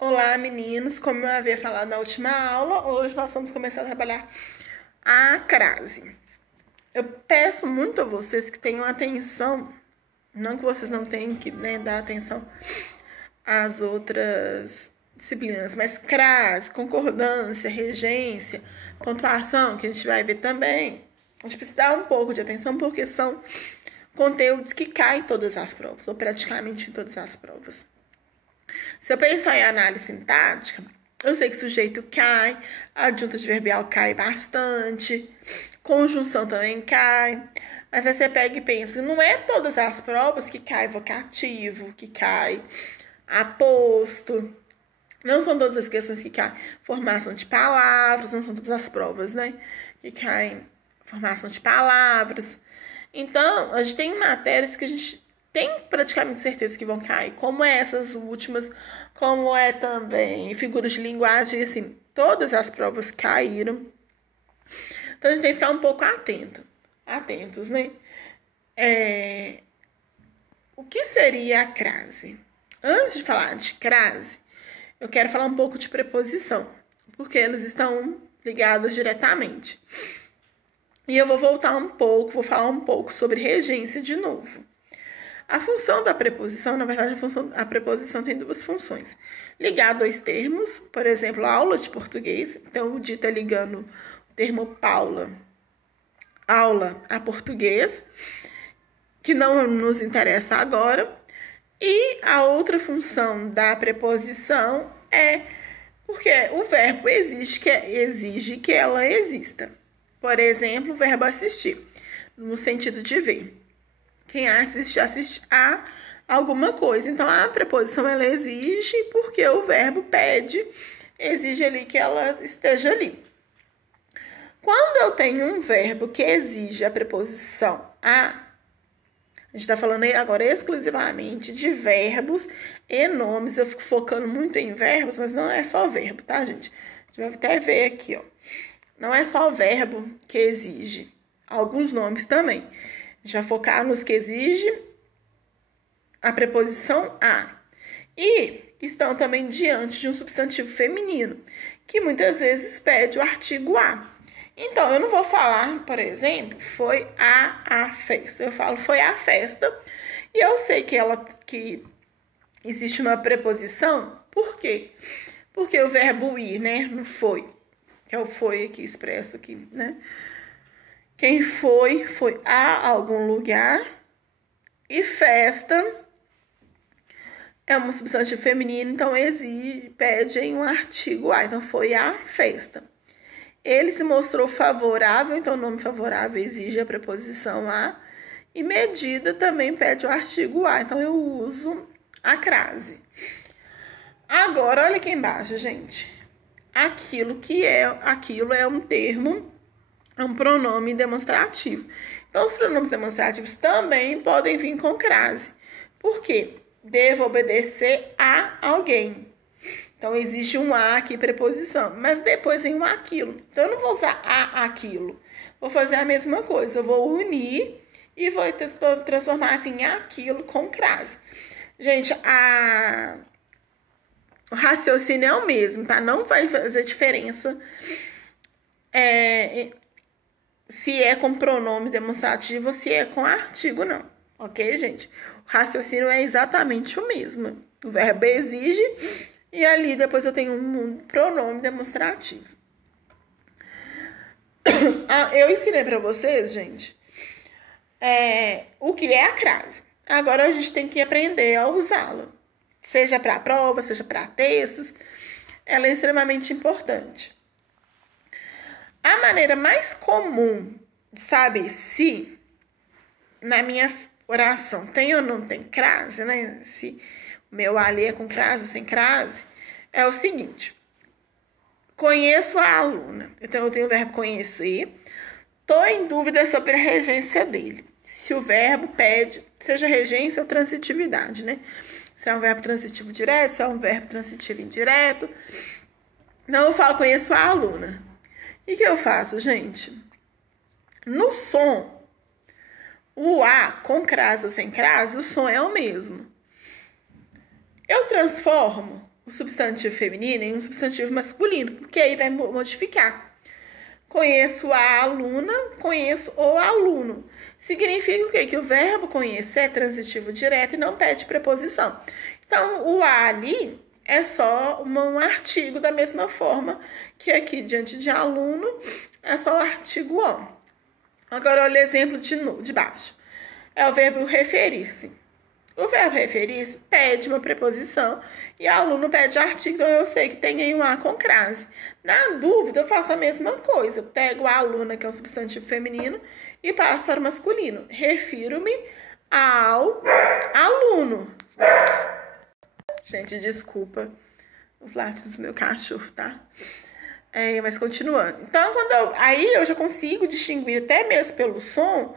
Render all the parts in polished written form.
Olá, meninos! Como eu havia falado na última aula, hoje nós vamos começar a trabalhar a crase. Eu peço muito a vocês que tenham atenção, não que vocês não tenham que dar atenção às outras disciplinas, mas crase, concordância, regência, pontuação, que a gente vai ver também. A gente precisa dar um pouco de atenção porque são conteúdos que caem em todas as provas, ou praticamente em todas as provas. Se eu pensar em análise sintática, eu sei que sujeito cai, adjunto adverbial cai bastante, conjunção também cai, mas aí você pega e pensa, não é todas as provas que cai vocativo, que cai aposto, não são todas as questões que caem formação de palavras, não são todas as provas, né, que caem formação de palavras. Então, a gente tem matérias que a gente tem praticamente certeza que vão cair, como essas últimas, como é também figuras de linguagem, assim, todas as provas caíram. Então, a gente tem que ficar um pouco atentos, né? O que seria a crase? Antes de falar de crase, eu quero falar um pouco de preposição, porque elas estão ligadas diretamente. E eu vou voltar um pouco, vou falar um pouco sobre regência de novo. A função da preposição, na verdade, a preposição tem duas funções. Ligar dois termos, por exemplo, aula de português. Então, o dito é ligando o termo Paula, aula a português, que não nos interessa agora. E a outra função da preposição é porque o verbo exige que ela exista. Por exemplo, o verbo assistir, no sentido de ver. Quem assiste a alguma coisa. Então, a preposição, ela exige porque o verbo pede, exige ali que ela esteja ali. Quando eu tenho um verbo que exige a preposição a gente está falando agora exclusivamente de verbos e nomes. Eu fico focando muito em verbos, mas não é só verbo, tá, gente? A gente vai até ver aqui, ó. Não é só verbo que exige, alguns nomes também. A gente vai focar nos que exige a preposição a. E estão também diante de um substantivo feminino, que muitas vezes pede o artigo a. Então, eu não vou falar, por exemplo, foi a festa. Eu falo foi a festa. E eu sei que existe uma preposição. Por quê? Porque o verbo ir, né? Não foi. Que é o foi aqui expresso aqui, né? Quem foi a algum lugar. E festa é um substantivo feminino, então pede em um artigo a. Então, foi a festa. Ele se mostrou favorável, então o nome favorável exige a preposição a. E medida também pede o artigo a. Então, eu uso a crase. Agora, olha aqui embaixo, gente. Aquilo é um termo, é um pronome demonstrativo. Então, os pronomes demonstrativos também podem vir com crase. Por quê? Devo obedecer a alguém. Então, existe um a aqui, preposição, mas depois vem um aquilo. Então, eu não vou usar a aquilo. Vou fazer a mesma coisa. Eu vou unir e vou transformar assim aquilo com crase. Gente, o raciocínio é o mesmo, tá? Não vai fazer diferença se é com pronome demonstrativo ou se é com artigo, não. Ok, gente? O raciocínio é exatamente o mesmo. O verbo exige e ali depois eu tenho um pronome demonstrativo. Eu ensinei pra vocês, gente, o que é a crase. Agora a gente tem que aprender a usá-la. Seja para prova, seja para textos, ela é extremamente importante. A maneira mais comum de saber se na minha oração tem ou não tem crase, né? Se o meu ali é com crase ou sem crase, é o seguinte. Conheço a aluna. Então, eu tenho o verbo conhecer. Tô em dúvida sobre a regência dele. Se o verbo pede, seja regência ou transitividade, né? Se é um verbo transitivo direto, se é um verbo transitivo indireto. Então, eu falo conheço a aluna. E o que eu faço, gente? No som, o A com crase ou sem crase, o som é o mesmo. Eu transformo o substantivo feminino em um substantivo masculino, porque aí vai modificar. Conheço a aluna, conheço o aluno. Significa o quê? Que o verbo conhecer é transitivo direto e não pede preposição. Então, o a ali é só um artigo da mesma forma que aqui, diante de aluno, é só o artigo o. Agora, olha o exemplo de baixo. É o verbo referir-se. O verbo referir-se pede uma preposição e o aluno pede artigo, então eu sei que tem aí um a com crase. Na dúvida, eu faço a mesma coisa. Eu pego a aluna, que é um substantivo feminino, e passo para o masculino. Refiro-me ao aluno. Gente, desculpa os latidos do meu cachorro, tá? Mas continuando. Então, aí eu já consigo distinguir até mesmo pelo som,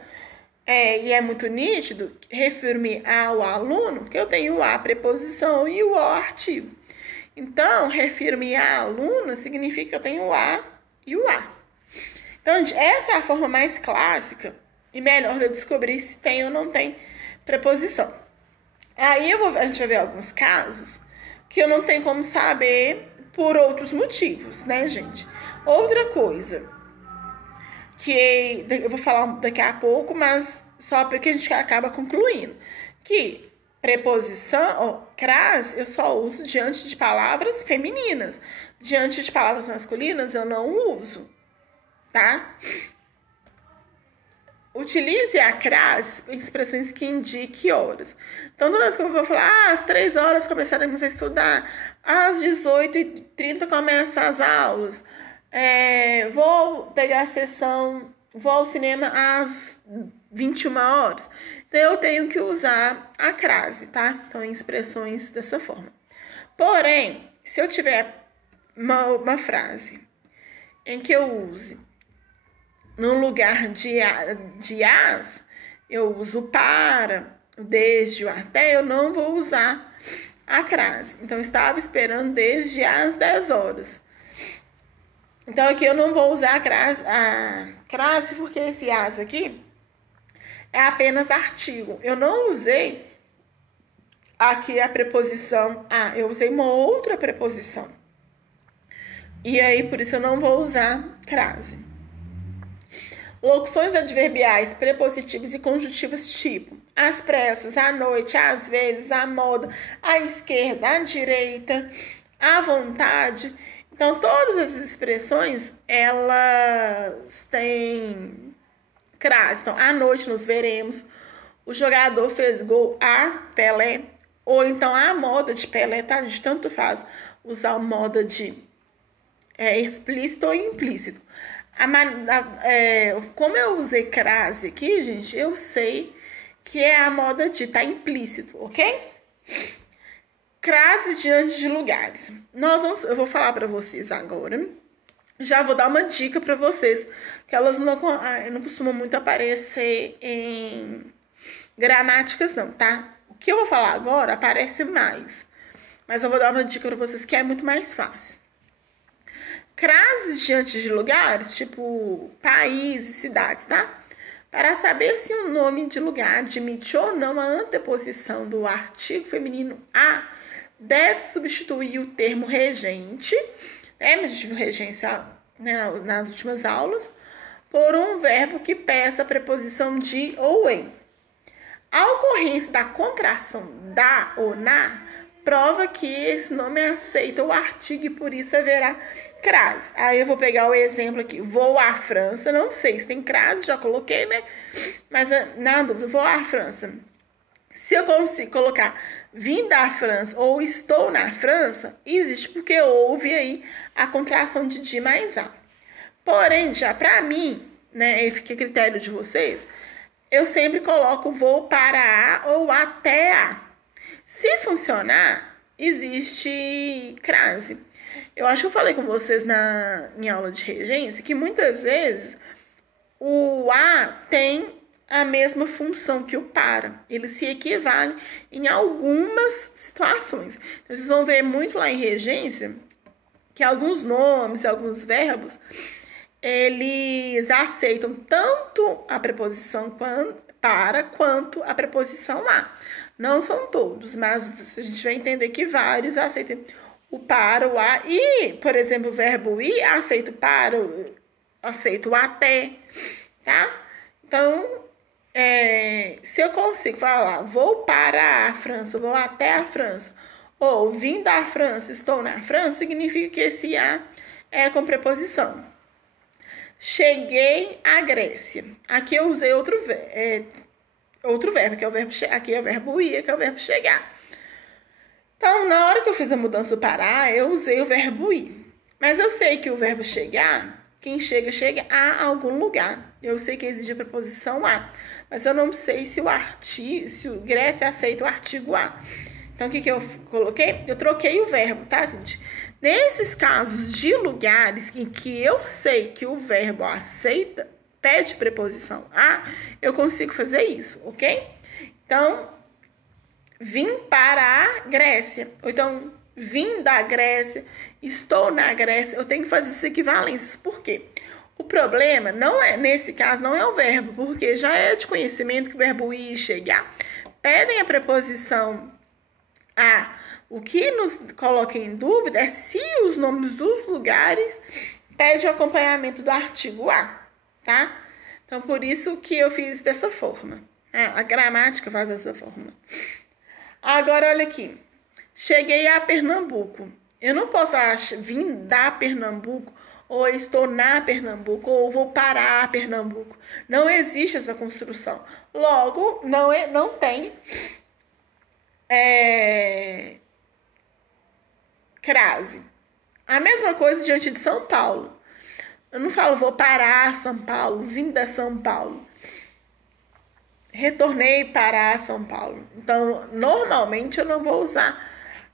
e é muito nítido, refiro-me ao aluno, que eu tenho o a preposição e o artigo. Então, refiro-me à aluna significa que eu tenho o a e o a. Então, gente, essa é a forma mais clássica e melhor de eu descobrir se tem ou não tem preposição. Aí a gente vai ver alguns casos que eu não tenho como saber por outros motivos, né, gente? Outra coisa que eu vou falar daqui a pouco, mas só porque a gente acaba concluindo, que preposição, crase, eu só uso diante de palavras femininas. Diante de palavras masculinas, eu não uso, tá? Utilize a crase em expressões que indiquem horas. Então, toda vez que eu vou falar, às 3 horas começaremos a estudar, às 18h30 começam as aulas, vou pegar a sessão, vou ao cinema às 21 horas. Então, eu tenho que usar a crase, tá? Então, em expressões dessa forma. Porém, se eu tiver uma frase em que eu use no lugar de as, eu uso para, desde, o até, eu não vou usar a crase. Então, eu estava esperando desde as 10 horas. Então, aqui eu não vou usar a crase porque esse as aqui é apenas artigo. Eu não usei aqui a preposição a, eu usei uma outra preposição. E aí, por isso, eu não vou usar crase. Locuções adverbiais, prepositivas e conjuntivas tipo às pressas, à noite, às vezes, à moda, à esquerda, à direita, à vontade. Então, todas as expressões, elas têm crase. Então, à noite nos veremos, o jogador fez gol a Pelé, ou então a moda de Pelé, tá? A gente tanto faz usar a moda de explícito ou implícito. Como eu usei crase aqui, gente, eu sei que é a moda de, tá implícito, ok? Crases diante de lugares. Eu vou falar para vocês agora. Já vou dar uma dica para vocês, que elas não costumam muito aparecer em gramáticas, não, tá? O que eu vou falar agora aparece mais, mas eu vou dar uma dica para vocês que é muito mais fácil. Crases diante de lugares, tipo países, cidades, tá? Para saber se um nome de lugar admite ou não a anteposição do artigo feminino a, deve substituir o termo regente, mas a gente viu regência, né, nas últimas aulas, por um verbo que peça a preposição de ou em. A ocorrência da contração da ou na prova que esse nome aceita o artigo e por isso haverá crase. Aí eu vou pegar o exemplo aqui. Vou à França. Não sei se tem crase, já coloquei, né? Mas na dúvida, vou à França. Se eu consigo colocar vim da França ou estou na França, existe porque houve aí a contração de mais a. Porém, já para mim, né, fica a critério de vocês, eu sempre coloco vou para a ou até a. Se funcionar, existe crase. Eu acho que eu falei com vocês em aula de regência que muitas vezes o a tem a mesma função que o para. Ele se equivale em algumas situações. Então, vocês vão ver muito lá em regência que alguns nomes, alguns verbos, eles aceitam tanto a preposição para quanto a preposição a. Não são todos, mas a gente vai entender que vários aceitam o para, o a. E, por exemplo, o verbo ir, aceito para, aceito o até, tá? Então, se eu consigo falar, vou para a França, vou até a França, ou vim da França, estou na França, significa que esse a é com preposição. Cheguei à Grécia. Aqui eu usei outro verbo, que é o verbo aqui é o verbo ir, que é o verbo chegar. Então, na hora que eu fiz a mudança do para, eu usei o verbo ir. Mas eu sei que o verbo chegar, quem chega, chega a algum lugar. Eu sei que exige a preposição a. Mas eu não sei se o Grécia aceita o artigo a. Então, o que eu coloquei? Eu troquei o verbo, tá, gente? Nesses casos de lugares em que eu sei que o verbo aceita, pede preposição a, eu consigo fazer isso, ok? Então, vim para a Grécia. Ou então, vim da Grécia, estou na Grécia. Eu tenho que fazer essas equivalências. Por quê? O problema, nesse caso, não é o verbo, porque já é de conhecimento que o verbo ir e chegar pedem a preposição a. O que nos coloca em dúvida é se os nomes dos lugares pedem o acompanhamento do artigo a, tá? Então, por isso que eu fiz dessa forma. A gramática faz dessa forma. Agora, olha aqui. Cheguei a Pernambuco. Eu não posso vir da Pernambuco, ou estou na Pernambuco, ou vou para Pernambuco. Não existe essa construção. Logo, não tem crase. A mesma coisa diante de São Paulo. Eu não falo vou para São Paulo, vim da São Paulo. Retornei para São Paulo. Então, normalmente eu não vou usar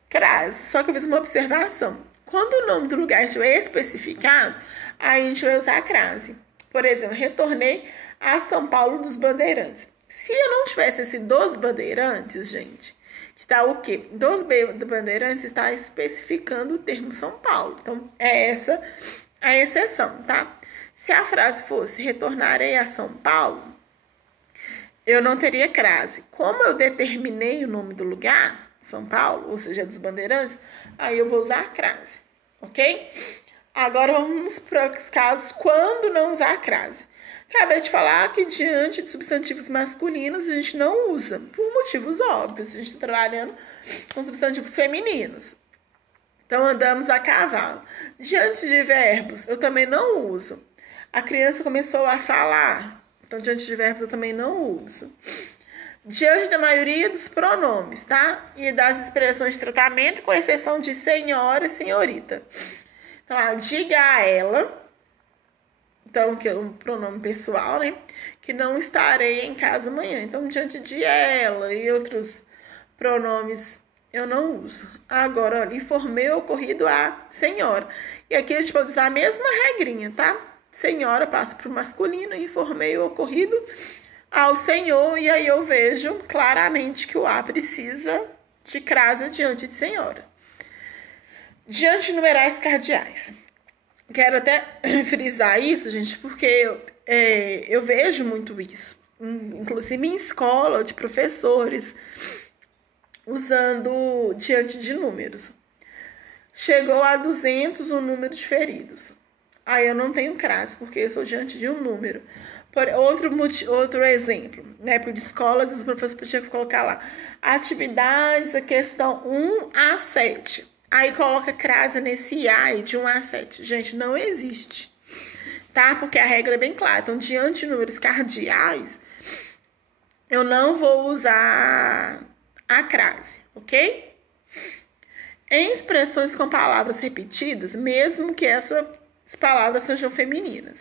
crase. Só que eu fiz uma observação. Quando o nome do lugar estiver especificado, aí a gente vai usar a crase. Por exemplo, retornei a São Paulo dos Bandeirantes. Se eu não tivesse esse dos Bandeirantes, gente, que tá o quê? Dos Bandeirantes está especificando o termo São Paulo. Então, é essa a exceção, tá? Se a frase fosse retornarei a São Paulo, eu não teria crase. Como eu determinei o nome do lugar, São Paulo, ou seja, dos Bandeirantes, aí eu vou usar a crase, ok? Agora vamos para os casos quando não usar a crase. Acabei de falar que diante de substantivos masculinos a gente não usa, por motivos óbvios. A gente está trabalhando com substantivos femininos. Então, andamos a cavalo. Diante de verbos, eu também não uso. A criança começou a falar. Então, diante de verbos, eu também não uso. Diante da maioria dos pronomes, tá? E das expressões de tratamento, com exceção de senhora e senhorita. Então, diga a ela, então, que é um pronome pessoal, né? Que não estarei em casa amanhã. Então, diante de ela e outros pronomes, eu não uso. Agora, olha, informei o ocorrido a senhora. E aqui a gente pode usar a mesma regrinha, tá? Senhora passa para o masculino, informei o ocorrido ao senhor, e aí eu vejo claramente que o a precisa de crase diante de senhora. Diante de numerais cardeais. Quero até frisar isso, gente, porque eu vejo muito isso. Inclusive em escola, de professores, usando diante de números. Chegou a 200 o número de feridos. Aí eu não tenho crase, porque eu sou diante de um número. Outro exemplo, né? Por escolas, os professores tinham que colocar lá atividades, a questão 1 a 7. Aí coloca crase nesse A de 1 a 7. Gente, não existe, tá? Porque a regra é bem clara. Então, diante de números cardeais, eu não vou usar a crase, ok? Em expressões com palavras repetidas, mesmo que essas palavras sejam femininas,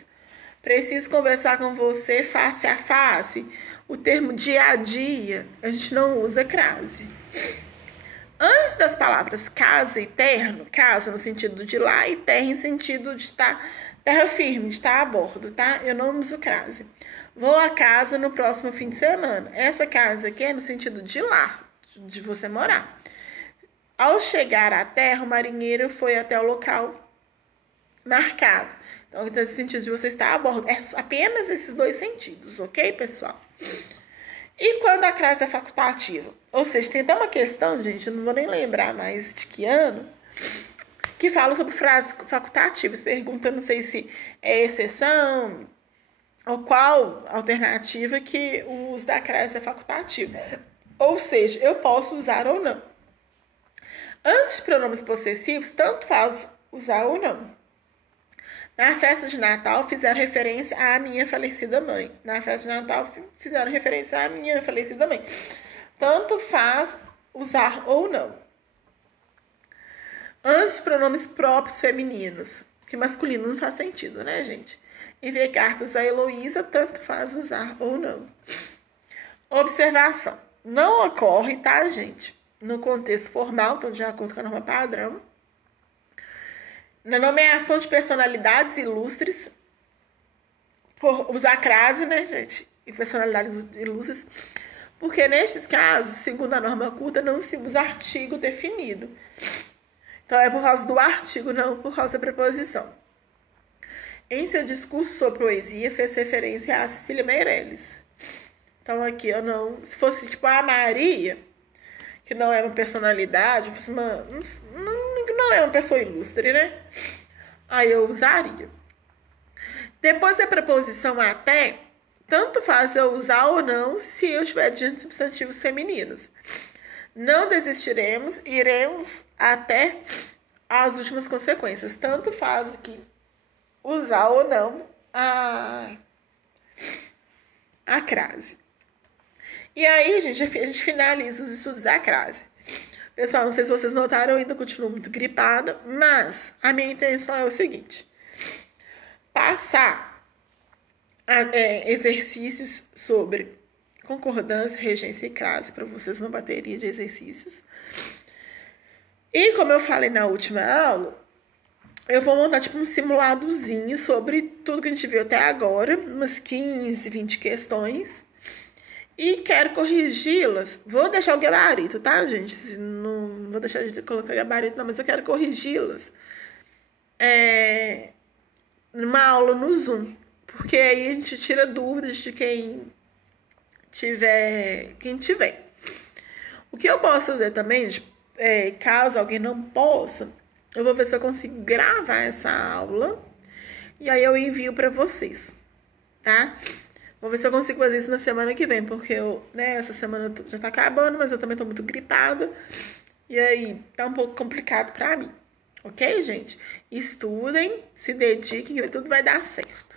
preciso conversar com você face a face. O termo dia a dia, a gente não usa crase. Antes das palavras casa e terno, casa no sentido de lá e terra em sentido de estar terra firme, de estar a bordo, tá? Eu não uso crase. Vou a casa no próximo fim de semana. Essa casa aqui é no sentido de lá, de você morar. Ao chegar à terra, o marinheiro foi até o local marcado. Então, nesse sentido de você estar a bordo. É apenas esses dois sentidos, ok, pessoal? E quando a crase é facultativa? Ou seja, tem até uma questão, gente, eu não vou nem lembrar mais de que ano, que fala sobre frases facultativas. Pergunta, não sei se é exceção ou qual alternativa que o uso da crase é facultativo. Ou seja, eu posso usar ou não. Antes de pronomes possessivos, tanto faz usar ou não. Na festa de Natal, fizeram referência à minha falecida mãe. Na festa de Natal, fizeram referência à minha falecida mãe. Tanto faz usar ou não. Antes de pronomes próprios femininos, que masculino não faz sentido, né, gente? Enviei cartas a Heloísa, tanto faz usar ou não. Observação. Não ocorre, tá, gente? No contexto formal, então de acordo com a norma padrão. Na nomeação de personalidades ilustres, por usar crase, né, gente? E personalidades ilustres. Porque nestes casos, segundo a norma culta, não se usa artigo definido. Então é por causa do artigo, não por causa da preposição. Em seu discurso sobre poesia, fez referência a Cecília Meirelles. Então aqui eu não... Se fosse tipo a Maria, que não é uma personalidade, fosse uma... Não é uma pessoa ilustre, né? Aí eu usaria. Depois da preposição até, tanto faz eu usar ou não se eu estiver diante de substantivos femininos. Não desistiremos, iremos até as últimas consequências. Tanto faz que usar ou não a crase. E aí, gente, a gente finaliza os estudos da crase. Pessoal, não sei se vocês notaram, eu ainda continuo muito gripada, mas a minha intenção é o seguinte: passar exercícios sobre concordância, regência e crase para vocês, uma bateria de exercícios. E como eu falei na última aula, eu vou montar tipo um simuladozinho sobre tudo que a gente viu até agora, umas 15, 20 questões. E quero corrigi-las. Vou deixar o gabarito, tá, gente? Não vou deixar de colocar gabarito, não, mas eu quero corrigi-las numa aula no Zoom. Porque aí a gente tira dúvidas de quem tiver. O que eu posso fazer também, caso alguém não possa, eu vou ver se eu consigo gravar essa aula. E aí eu envio para vocês, tá? Vou ver se eu consigo fazer isso na semana que vem, porque essa semana já tá acabando, mas eu também tô muito gripada. E aí, tá um pouco complicado pra mim. Ok, gente? Estudem, se dediquem, que tudo vai dar certo.